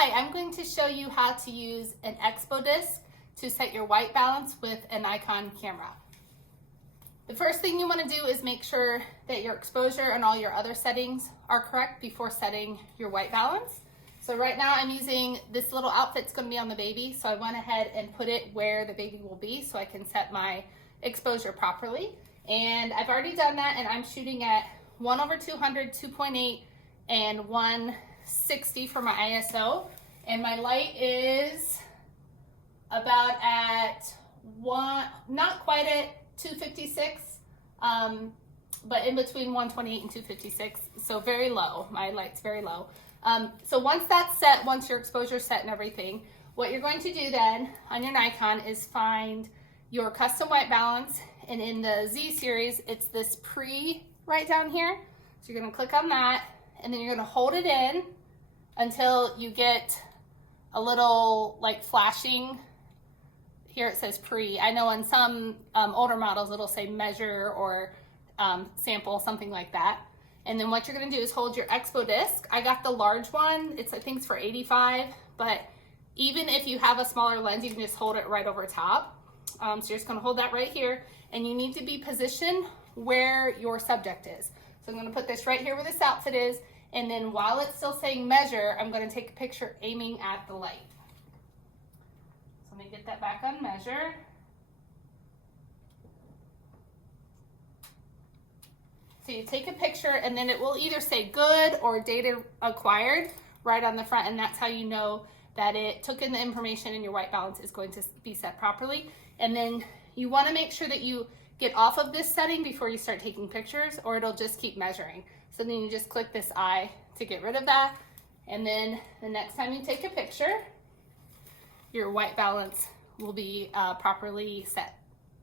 Hi, I'm going to show you how to use an ExpoDisc to set your white balance with a Nikon camera. The first thing you want to do is make sure that your exposure and all your other settings are correct before setting your white balance. So right now I'm using this little outfit's going to be on the baby, so I went ahead and put it where the baby will be so I can set my exposure properly. And I've already done that, and I'm shooting at 1/200, 2.8, and 160 for my ISO, and my light is about at not quite at 256, but in between 128 and 256, so very low. My light's very low. So once that's set, once your exposure's set and everything, what you're going to do then on your Nikon is find your custom white balance, and in the Z series, it's this pre right down here. So you're gonna click on that, and then you're gonna hold it in until you get a little like flashing. Here it says pre. I know in some older models it'll say measure or sample, something like that. And then what you're gonna do is hold your ExpoDisc. I got the large one. I think it's for 85, but even if you have a smaller lens, you can just hold it right over top. So you're just gonna hold that right here, and you need to be positioned where your subject is. So I'm gonna put this right here where this outfit is, and then while it's still saying measure, I'm gonna take a picture aiming at the light. So let me get that back on measure. So you take a picture, and then it will either say good or data acquired right on the front, and that's how you know that it took in the information and your white balance is going to be set properly. And then you wanna make sure that you get off of this setting before you start taking pictures, or it'll just keep measuring. So then you just click this eye to get rid of that. And then the next time you take a picture, your white balance will be properly set.